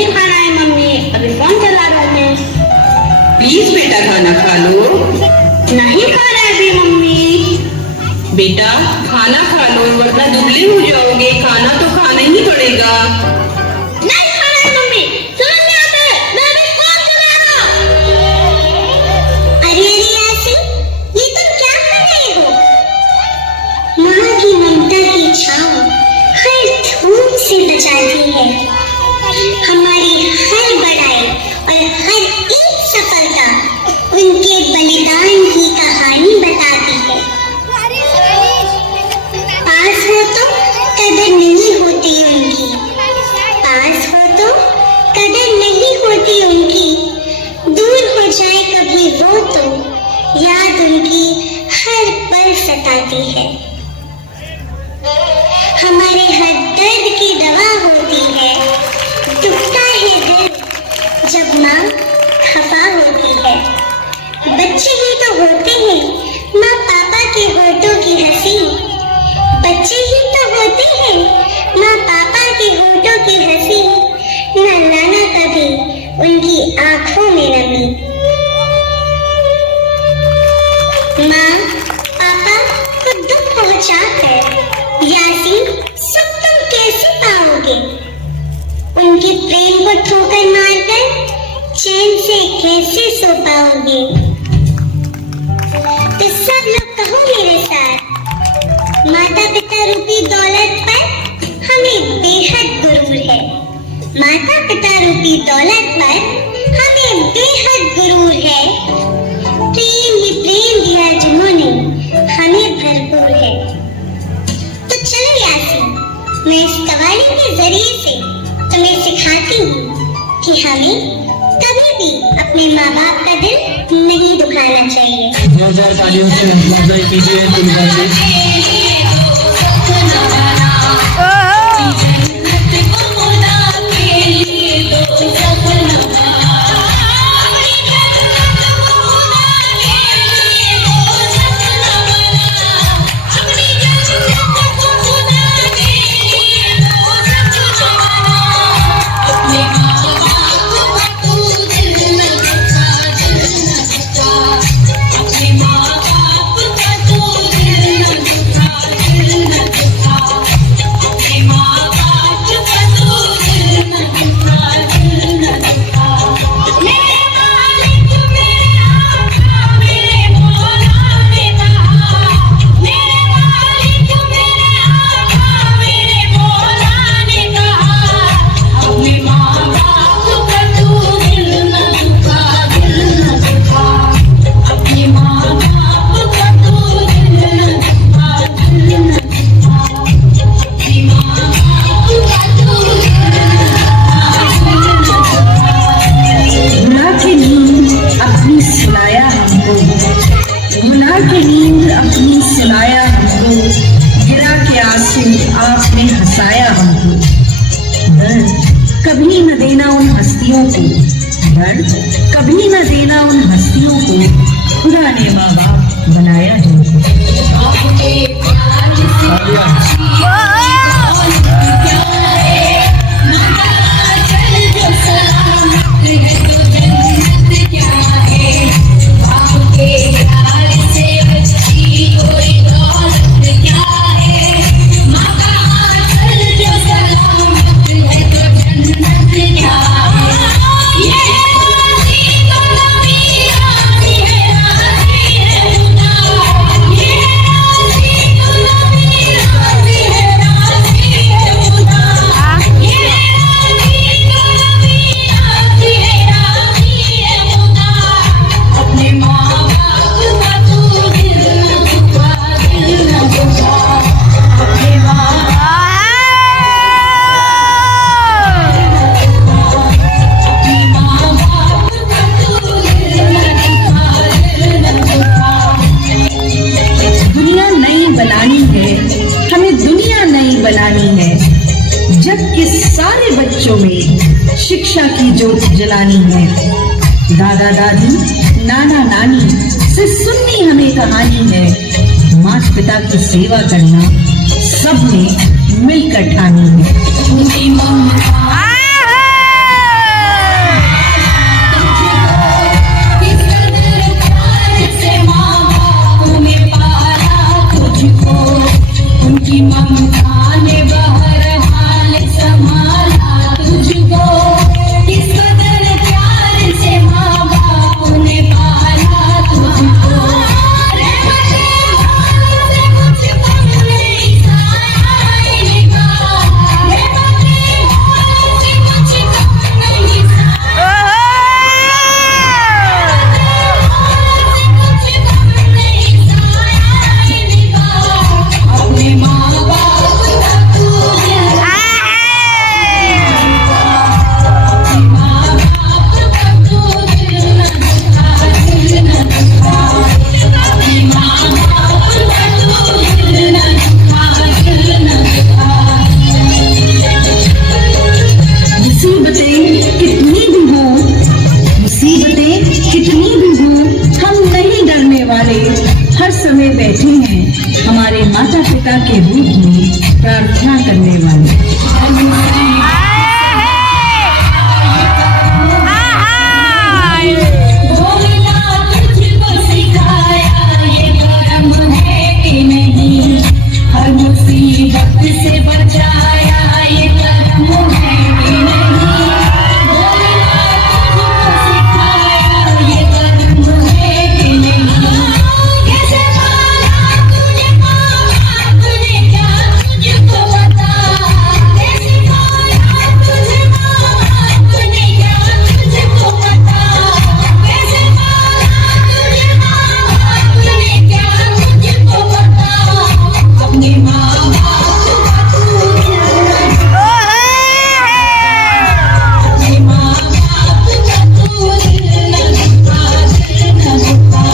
नहीं खाना है मम्मी, अभी फोन चला रहा हूँ मैं। प्लीज बेटा खाना खा लो। नहीं खा रहा है अभी मम्मी। बेटा खाना खा लो वरना दुबले हो जाओगे, खाना तो खाना ही पड़ेगा। नहीं खाना है मम्मी, समझ नहीं आता है, मैं अभी फोन चला रहा हूँ। अरे यासीन, ये तुम क्या कर रहे हो? माँ की ममता की छाँव हर धूप से बचाती है, हमारी हर बड़ाई और हर एक सफलता उनके बलिदान की कहानी बताती है। पास हो तो कदर नहीं होती उनकी, पास हो तो कदर नहीं होती उनकी, दूर हो जाए कभी वो तो याद उनकी हर पल सताती है। हमारे हर दर्द की दवा होती है, दुखता है दिल जब माँ खफा होती है। बच्चे ही तो होते हैं माँ पापा के होठों की हंसी, बच्चे ही तो होते हैं माँ पापा के होठों की हंसी, न लाना कभी उनकी आंखों में नमी। माँ पापा को दुख पहुंचा कर यासीन सब तुम कैसे पाओगे? उनके प्रेम को ठोकर मारकर चैन से कैसे सो पाओगे? तो सब लोग कहो मेरे साथ, माता पिता रूपी दौलत पर हमें बेहद गुरूर है। माता पिता रूपी दौलत पर हमें बेहद गुरूर है। प्रेम ही प्रेम दिया जिन्होंने हमें भरपूर है। तो चलो यासीन, मैं इस कवाली के जरिए से तुम्हें सिखाती हूँ कि हमें कभी भी अपने माँ बाप का दिल नहीं दुखाना चाहिए। 2000 तालियों से हौसला अफजाई कीजिए तुलजा से। कभी न देना उन हस्तियों को दर्द, कभी न देना उन हस्तियों को, खुदा ने माँ बाप बनाया है। शिक्षा की जोत जलानी है। दादा दादी नाना नानी से सुननी हमें कहानी है। माता पिता की सेवा करना सबने मिलकर ठानी है। समय बैठे हैं हमारे माता पिता के रूप में प्रार्थना करने वाले। हर मुसीबत से बचाया ये करम है कि नहीं, भोलेनाथ तुझको सिखाया ये करम है कि नहीं। कैसे पाला तुझे मामा तूने क्या तुझको बता, कैसे पाला तुझे मामा तूने क्या तुझको बता, कैसे पाला तुझे मामा तूने क्या तुझको बता। अपने माँ बाप का तू अपने माँ बाप का तू दिल न दुखा, दिल न दुखा।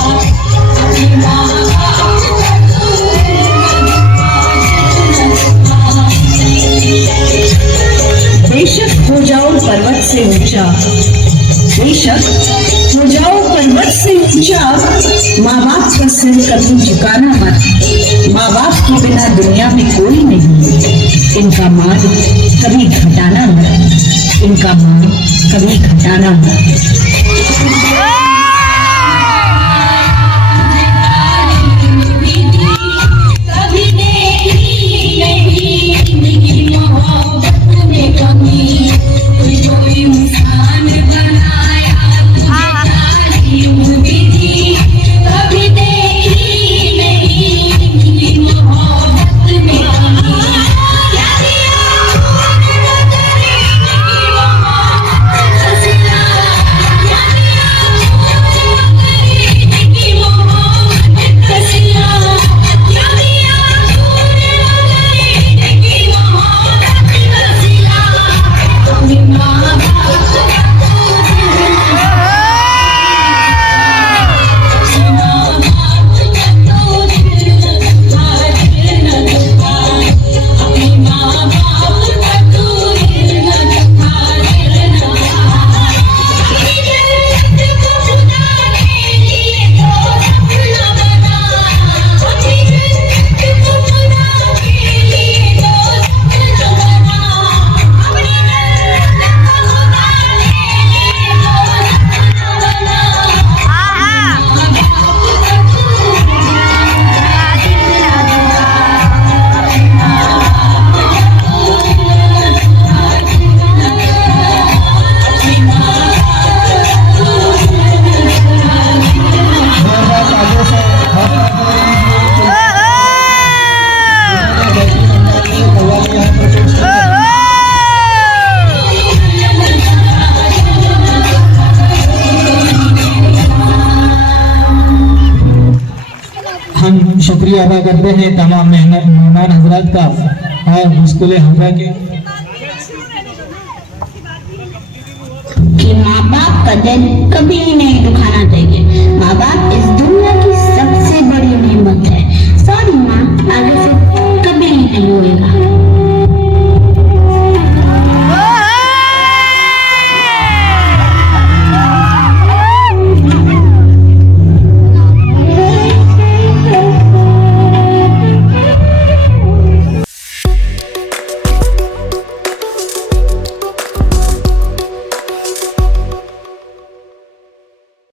अपने माँ बाप का तू दिल न दुखा, दिल न दुखा। बेशक हो जाओ पर्वत से ऊंचा, बेशक हो जाओ पर्वत से ऊंचा, माँ बाप का सिर कभी झुकाना मत। माँ बाप के बिना दुनिया में कोई नहीं, इनका मान कभी घटाना मत, इनका मान कभी घटाना मत। कभी देखी नहीं इनकी मोहब्बत में कमी, कोई इंसान बनाया तुझे तारीफ भी दी। कभी देखी नहीं इनकी मोहब्बत में कमी, क्या दिया तूने तेरी इनकी मोहब्बत का सिला, क्या दिया तूने तेरी इनकी मोहब्बत का सिला, क्या दिया तूने तेरी इनकी मोहब्बत का सिला। अपनी माँ बाप का तू दिल न अपनी माँ बाप का तू दिल न दुखा, दिल न दुखा। अपनी माँ बाप का तू दिल न दुखा, दिल न दुखा। अपनी जन्नत को खुदा के लिए तो सपना बना, अपनी जन्नत को खुदा के लिए तो सपना बना, अपनी जन्नत को खुदा के लिए तो सपना बना। हम शुक्रिया अदा करते हैं तमाम मेहमान हजरात का और स्कूल हमरा के कि माँ बाप का दिल कभी नहीं दुखाना चाहिए। माँ बाप इस दुनिया की सबसे बड़ी नेमत है। सॉरी माँ, आगे से कभी नहीं होएगा।